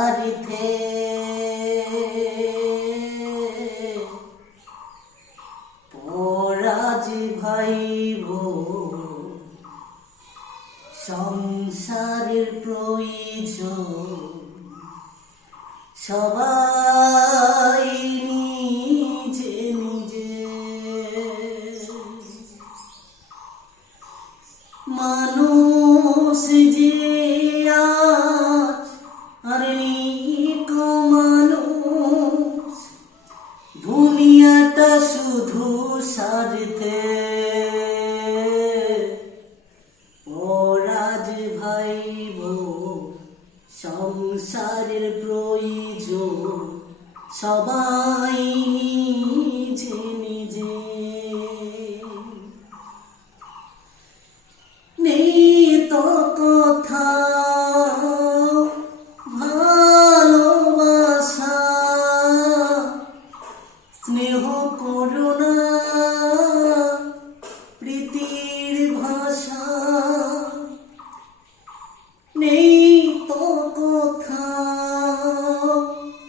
স্বার্থে পরাজ ভাইব সংসারের প্রয়োজন সবাই নিজে নিজে মানুষ যে আজ আর নিক মানুষ দুনিয়াটা শুধু স্বার্থে পরাজ ভাইব সংসারের প্রয়োজন সবাই নিজে নিজে নেই তো কোথাও ভালোবাসা স্নেহ করুণা প্রীতির ভাষা নেই তো কোথাও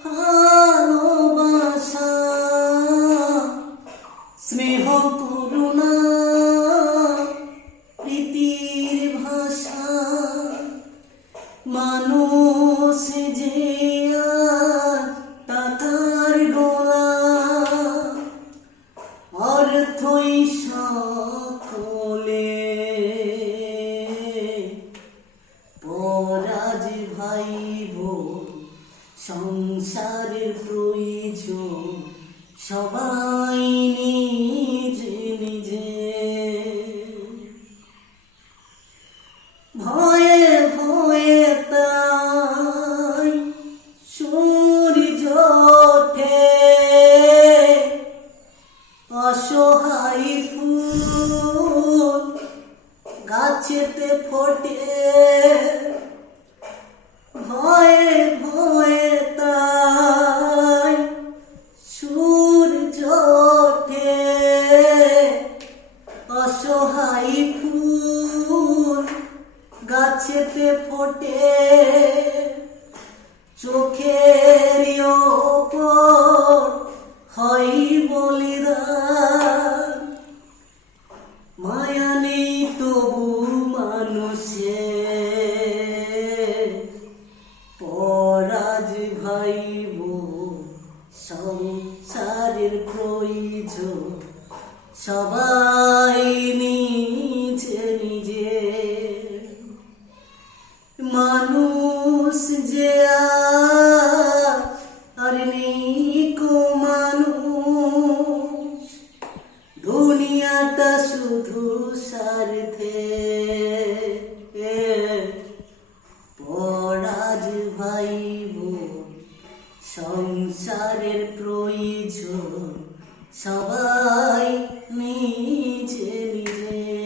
ভালোবাসা স্নেহ করুণা প্রীতির ভাষা মানুষ যে টাকার গোলাম অর্থই সকলে পরাজ ভাইব সংসারের প্রয়োজন সবাই নিজে নিজে ভয়ে ভয়ে তাই সূর্য ওঠে অসহায় ফুল গাছেতে ফোটে ভয়ে ভয়ে তাই সূর্য ওঠে অসহায় ফুল গাছেতে ফোটে চোখের ওপর হয় বলিদান মায়া নেই তবু মানুষে পরাজ ভাইব সংসারের প্রয়োজন সবাই নিজে নিজে মানুষ যে আর নিক মানুষ দুনিয়াটা শুধু স্বার্থে পরাজ ভাইব সংসারের প্রয়োজন সবাই নিজে নিজে।